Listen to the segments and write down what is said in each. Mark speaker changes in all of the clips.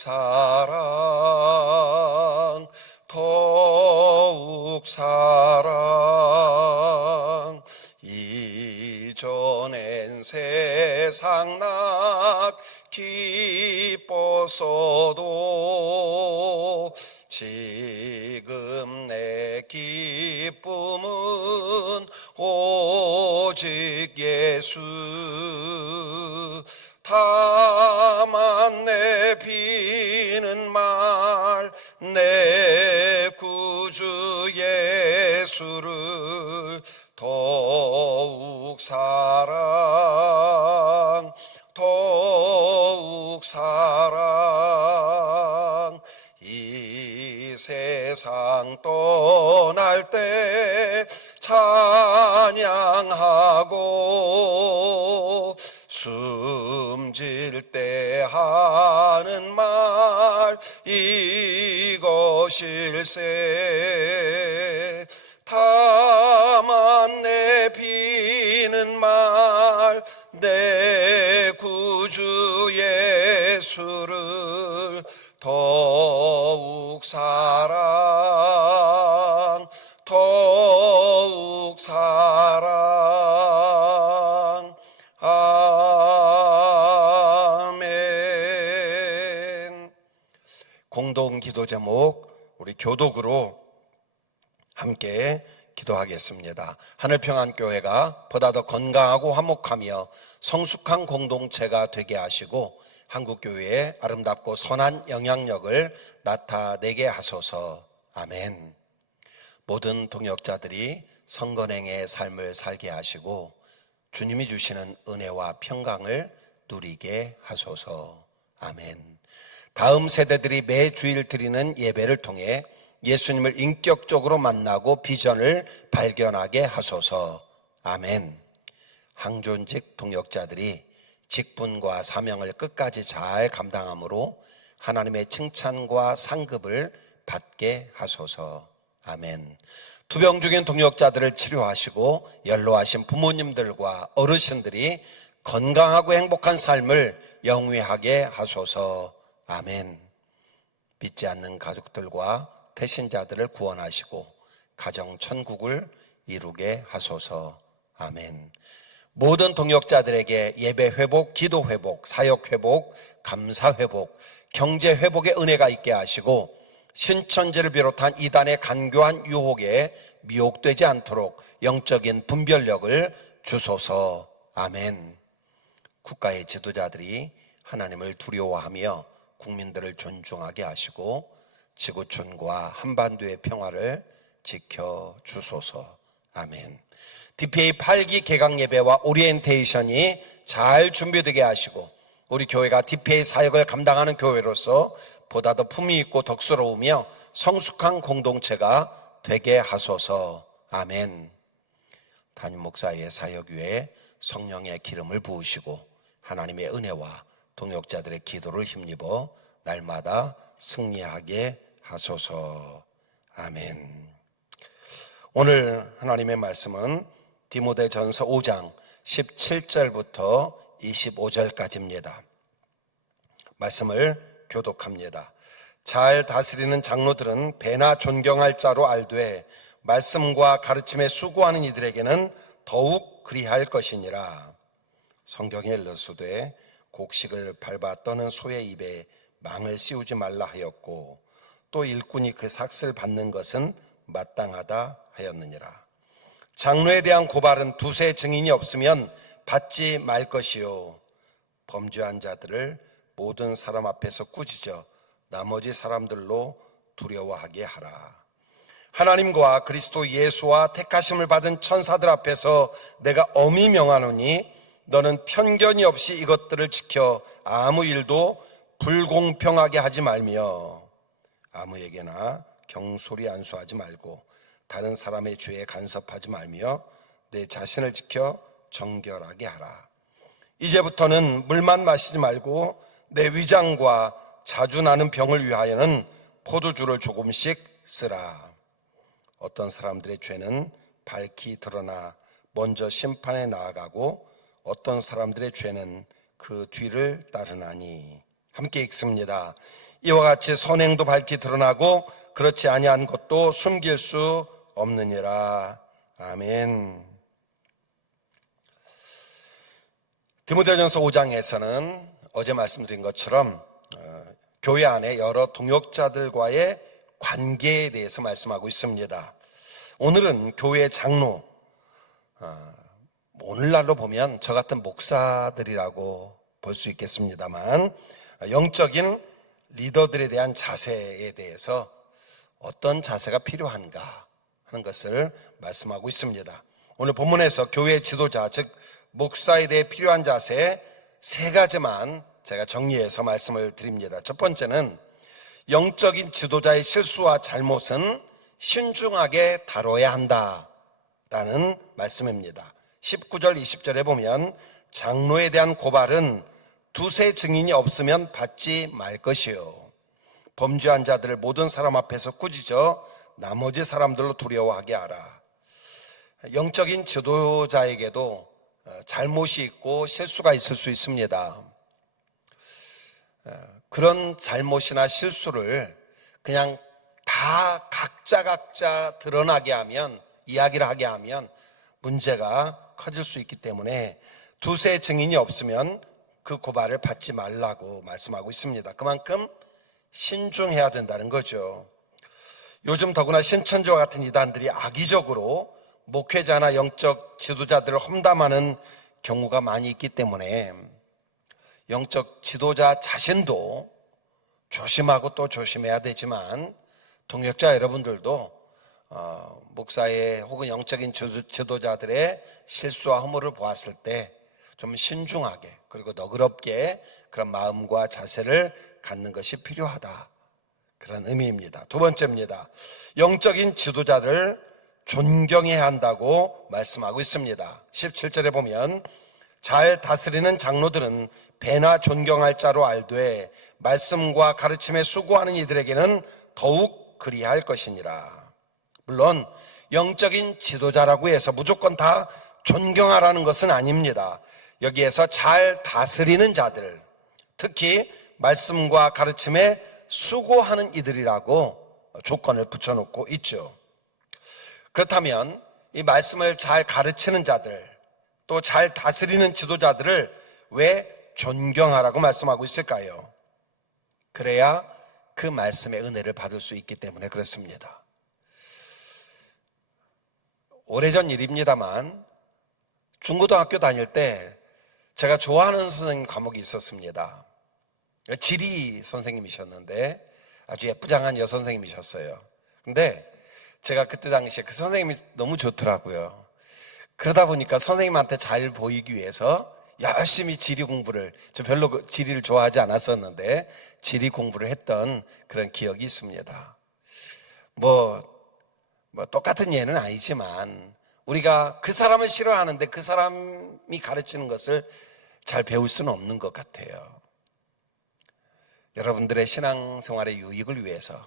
Speaker 1: 사랑 더욱 사랑. 이전엔 세상 낙 기뻤어도 지금 내 기쁨은 오직 예수. 다 찬양하고 숨질 때 하는 말 이것일세. 다만 내 비는 말 내 구주 예수를 더욱 사랑 공동 기도 제목 우리 교독으로 함께 기도하겠습니다. 하늘평안교회가 보다 더 건강하고 화목하며 성숙한 공동체가 되게 하시고 한국교회의 아름답고 선한 영향력을 나타내게 하소서. 아멘. 모든 동역자들이 성건행의 삶을 살게 하시고 주님이 주시는 은혜와 평강을 누리게 하소서. 아멘. 다음 세대들이 매 주일 드리는 예배를 통해 예수님을 인격적으로 만나고 비전을 발견하게 하소서. 아멘. 항존직 동역자들이 직분과 사명을 끝까지 잘 감당함으로 하나님의 칭찬과 상급을 받게 하소서. 아멘. 투병 중인 동역자들을 치료하시고 연로하신 부모님들과 어르신들이 건강하고 행복한 삶을 영위하게 하소서. 아멘. 믿지 않는 가족들과 태신자들을 구원하시고 가정 천국을 이루게 하소서. 아멘. 모든 동역자들에게 예배 회복, 기도 회복, 사역 회복, 감사 회복, 경제 회복의 은혜가 있게 하시고 신천지를 비롯한 이단의 간교한 유혹에 미혹되지 않도록 영적인 분별력을 주소서. 아멘. 국가의 지도자들이 하나님을 두려워하며 국민들을 존중하게 하시고 지구촌과 한반도의 평화를 지켜 주소서. 아멘. DPA 8기 개강 예배와 오리엔테이션이 잘 준비되게 하시고 우리 교회가 DPA 사역을 감당하는 교회로서 보다 더 품위 있고 덕스러우며 성숙한 공동체가 되게 하소서. 아멘. 담임 목사의 사역 위에 성령의 기름을 부으시고 하나님의 은혜와 동역자들의 기도를 힘입어 날마다 승리하게 하소서. 아멘. 오늘 하나님의 말씀은 디모데전서 5장 17절부터 25절까지입니다. 말씀을 교독합니다. 잘 다스리는 장로들은 배나 존경할 자로 알되 말씀과 가르침에 수고하는 이들에게는 더욱 그리할 것이니라. 성경에 일러스되 곡식을 밟아 떠는 소의 입에 망을 씌우지 말라 하였고 또 일꾼이 그 삭슬 받는 것은 마땅하다 하였느니라. 장로에 대한 고발은 두세 증인이 없으면 받지 말 것이요 범죄한 자들을 모든 사람 앞에서 꾸짖어 나머지 사람들로 두려워하게 하라. 하나님과 그리스도 예수와 택하심을 받은 천사들 앞에서 내가 엄히 명하노니 너는 편견이 없이 이것들을 지켜 아무 일도 불공평하게 하지 말며 아무에게나 경솔히 안수하지 말고 다른 사람의 죄에 간섭하지 말며 내 자신을 지켜 정결하게 하라. 이제부터는 물만 마시지 말고 내 위장과 자주 나는 병을 위하여는 포도주를 조금씩 쓰라. 어떤 사람들의 죄는 밝히 드러나 먼저 심판에 나아가고 어떤 사람들의 죄는 그 뒤를 따르나니 함께 읽습니다. 이와 같이 선행도 밝히 드러나고 그렇지 아니한 것도 숨길 수 없느니라. 아멘. 디모데전서 5장에서는 어제 말씀드린 것처럼 어, 교회 안에 여러 동역자들과의 관계에 대해서 말씀하고 있습니다. 오늘은 교회 장로, 어, 오늘날로 보면 저 같은 목사들이라고 볼 수 있겠습니다만 영적인 리더들에 대한 자세에 대해서 어떤 자세가 필요한가 하는 것을 말씀하고 있습니다. 오늘 본문에서 교회 지도자, 즉 목사에 대해 필요한 자세 세 가지만 제가 정리해서 말씀을 드립니다. 첫 번째는 영적인 지도자의 실수와 잘못은 신중하게 다뤄야 한다라는 말씀입니다. 19절, 20절에 보면 장로에 대한 고발은 두세 증인이 없으면 받지 말 것이요. 범죄한 자들을 모든 사람 앞에서 꾸짖어 나머지 사람들로 두려워하게 하라. 영적인 지도자에게도 어, 잘못이 있고 실수가 있을 수 있습니다. 어, 그런 잘못이나 실수를 그냥 다 각자 각자 드러나게 하면 이야기를 하게 하면 문제가 커질 수 있기 때문에 두세 증인이 없으면 그 고발을 받지 말라고 말씀하고 있습니다. 그만큼 신중해야 된다는 거죠. 요즘 더구나 신천지와 같은 이단들이 악의적으로 목회자나 영적 지도자들을 험담하는 경우가 많이 있기 때문에 영적 지도자 자신도 조심하고 또 조심해야 되지만 동역자 여러분들도 어, 목사의 혹은 영적인 지도- 지도자들의 실수와 허물을 보았을 때 좀 신중하게 그리고 너그럽게 그런 마음과 자세를 갖는 것이 필요하다. 그런 의미입니다. 두 번째입니다. 영적인 지도자를 존경해야 한다고 말씀하고 있습니다. 17절에 보면 잘 다스리는 장로들은 배나 존경할 자로 알되 말씀과 가르침에 수고하는 이들에게는 더욱 그리할 것이니라. 물론 영적인 지도자라고 해서 무조건 다 존경하라는 것은 아닙니다. 여기에서 잘 다스리는 자들, 특히 말씀과 가르침에 수고하는 이들이라고 조건을 붙여놓고 있죠. 그렇다면 이 말씀을 잘 가르치는 자들, 또 잘 다스리는 지도자들을 왜 존경하라고 말씀하고 있을까요? 그래야 그 말씀의 은혜를 받을 수 있기 때문에 그렇습니다. 오래전 일입니다만 중고등학교 다닐 때 제가 좋아하는 선생님 과목이 있었습니다. 지리 선생님이셨는데 아주 예쁘장한 여선생님이셨어요. 근데 제가 그때 당시에 그 선생님이 너무 좋더라고요. 그러다 보니까 선생님한테 잘 보이기 위해서 열심히 지리 공부를, 저 별로 그 지리를 좋아하지 않았었는데 지리 공부를 했던 그런 기억이 있습니다. 뭐, 뭐 똑같은 예는 아니지만 우리가 그 사람을 싫어하는데 그 사람이 가르치는 것을 잘 배울 수는 없는 것 같아요. 여러분들의 신앙생활의 유익을 위해서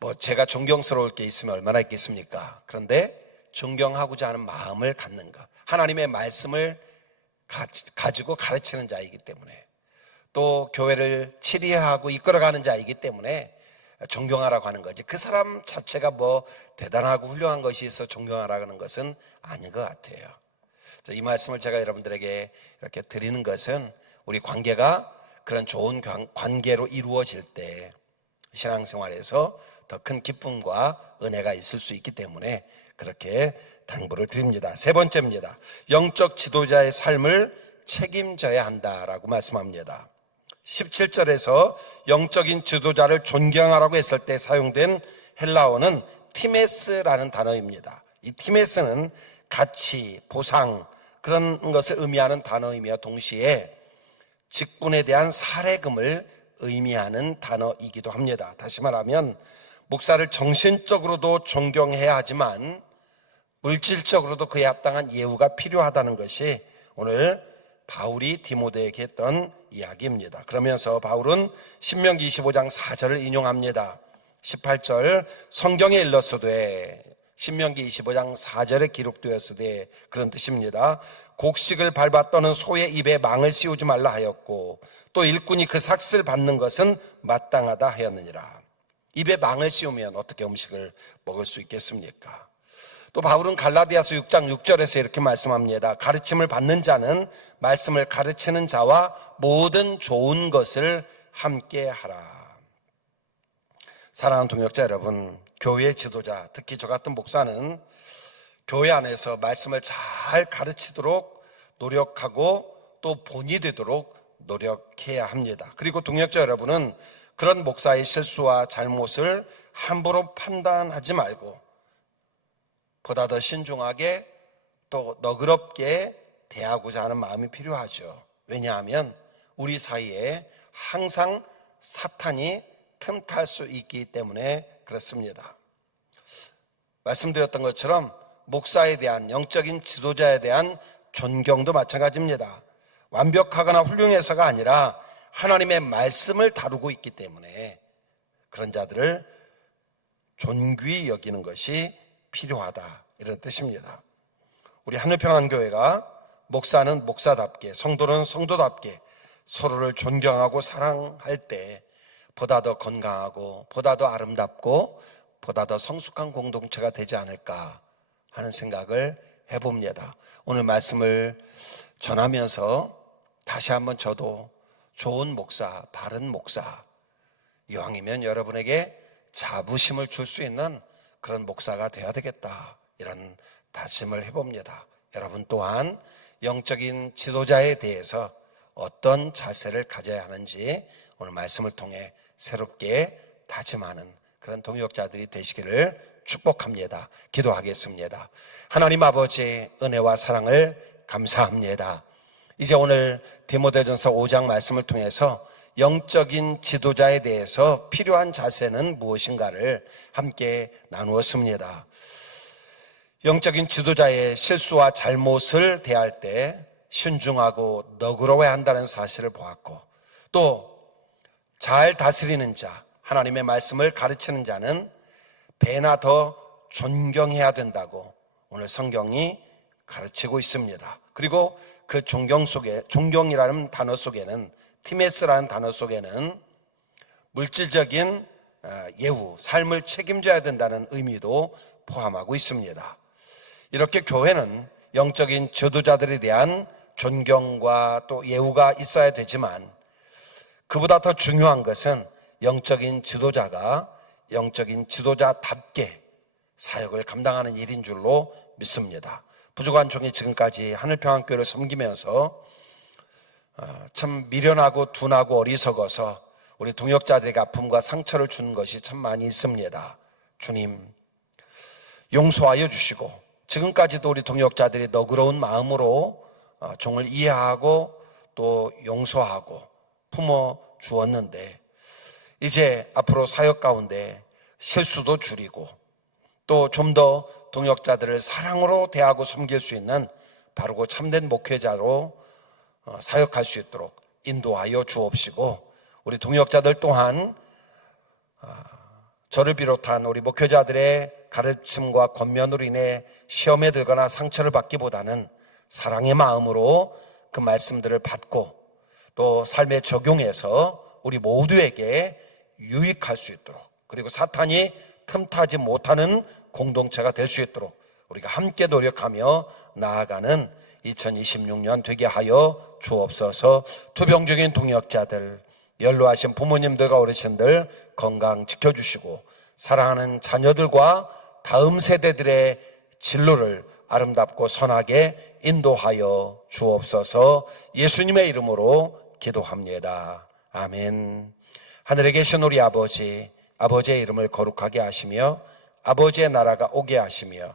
Speaker 1: 뭐 제가 존경스러울 게 있으면 얼마나 있겠습니까? 그런데 존경하고자 하는 마음을 갖는 것. 하나님의 말씀을 가- 가지고 가르치는 자이기 때문에 또 교회를 치리하고 이끌어가는 자이기 때문에 존경하라고 하는 거지. 그 사람 자체가 뭐 대단하고 훌륭한 것이 있어 존경하라고 하는 것은 아닌 것 같아요. 이 말씀을 제가 여러분들에게 이렇게 드리는 것은 우리 관계가 그런 좋은 관- 관계로 이루어질 때 신앙생활에서 더 큰 기쁨과 은혜가 있을 수 있기 때문에 그렇게 당부를 드립니다. 세 번째입니다. 영적 지도자의 삶을 책임져야 한다라고 말씀합니다. 17절에서 영적인 지도자를 존경하라고 했을 때 사용된 헬라어는 티메스라는 단어입니다. 이 티메스는 가치, 보상 그런 것을 의미하는 단어이며 동시에 직분에 대한 사례금을 의미하는 단어이기도 합니다. 다시 말하면 목사를 정신적으로도 존경해야 하지만 물질적으로도 그에 합당한 예우가 필요하다는 것이 오늘 바울이 디모데에게 했던 이야기입니다. 그러면서 바울은 신명기 25장 4절을 인용합니다. 18절 성경에 일렀으되 신명기 25장 4절에 기록되었으되 그런 뜻입니다. 곡식을 밟아 떠는 소의 입에 망을 씌우지 말라 하였고 또 일꾼이 그 삭슬 받는 것은 마땅하다 하였느니라. 입에 망을 씌우면 어떻게 음식을 먹을 수 있겠습니까? 또 바울은 갈라디아서 6장 6절에서 이렇게 말씀합니다. 가르침을 받는 자는 말씀을 가르치는 자와 모든 좋은 것을 함께 하라. 사랑하는 동역자 여러분, 교회 지도자, 특히 저 같은 목사는 교회 안에서 말씀을 잘 가르치도록 노력하고 또 본이 되도록 노력해야 합니다. 그리고 동역자 여러분은 그런 목사의 실수와 잘못을 함부로 판단하지 말고 보다 더 신중하게 또 너그럽게 대하고자 하는 마음이 필요하죠. 왜냐하면 우리 사이에 항상 사탄이 틈탈 수 있기 때문에 그렇습니다. 말씀드렸던 것처럼 목사에 대한 영적인 지도자에 대한 존경도 마찬가지입니다. 완벽하거나 훌륭해서가 아니라 하나님의 말씀을 다루고 있기 때문에 그런 자들을 존귀히 여기는 것이 필요하다 이런 뜻입니다. 우리 하늘평안교회가 목사는 목사답게 성도는 성도답게 서로를 존경하고 사랑할 때 보다 더 건강하고 보다 더 아름답고 보다 더 성숙한 공동체가 되지 않을까 하는 생각을 해봅니다. 오늘 말씀을 전하면서 다시 한번 저도 좋은 목사, 바른 목사, 이왕이면 여러분에게 자부심을 줄 수 있는 그런 목사가 되어야 되겠다. 이런 다짐을 해봅니다. 여러분 또한 영적인 지도자에 대해서 어떤 자세를 가져야 하는지 오늘 말씀을 통해 새롭게 다짐하는 그런 동역자들이 되시기를 축복합니다. 기도하겠습니다. 하나님 아버지 은혜와 사랑을 감사합니다. 이제 오늘 디모데전서 5장 말씀을 통해서 영적인 지도자에 대해서 필요한 자세는 무엇인가를 함께 나누었습니다. 영적인 지도자의 실수와 잘못을 대할 때 신중하고 너그러워야 한다는 사실을 보았고 또 잘 다스리는 자, 하나님의 말씀을 가르치는 자는 배나 더 존경해야 된다고 오늘 성경이 가르치고 있습니다. 그리고 그 존경 속에 존경이라는 단어 속에는 티메스라는 단어 속에는 물질적인 어, 예우, 삶을 책임져야 된다는 의미도 포함하고 있습니다. 이렇게 교회는 영적인 지도자들에 대한 존경과 또 예우가 있어야 되지만 그보다 더 중요한 것은 영적인 지도자가 영적인 지도자답게 사역을 감당하는 일인 줄로 믿습니다. 부족한 종이 지금까지 하늘평안교회를 섬기면서 어, 참 미련하고 둔하고 어리석어서 우리 동역자들에게 아픔과 상처를 주는 것이 참 많이 있습니다. 주님, 용서하여 주시고 지금까지도 우리 동역자들이 너그러운 마음으로 어, 종을 이해하고 또 용서하고 품어 주었는데 이제 앞으로 사역 가운데 실수도 줄이고 또 좀 더 동역자들을 사랑으로 대하고 섬길 수 있는 바르고 참된 목회자로 어, 사역할 수 있도록 인도하여 주옵시고 우리 동역자들 또한 아, 저를 비롯한 우리 목회자들의 가르침과 권면으로 인해 시험에 들거나 상처를 받기보다는 사랑의 마음으로 그 말씀들을 받고 또 삶에 적용해서 우리 모두에게 유익할 수 있도록 그리고 사탄이 틈타지 못하는 공동체가 될 수 있도록 우리가 함께 노력하며 나아가는 2026년 되게 하여 주옵소서 투병적인 동역자들 연로하신 부모님들과 어르신들 건강 지켜주시고 사랑하는 자녀들과 다음 세대들의 진로를 아름답고 선하게 인도하여 주옵소서 예수님의 이름으로 기도합니다. 아멘. 하늘에 계신 우리 아버지, 아버지의 이름을 거룩하게 하시며 아버지의 나라가 오게 하시며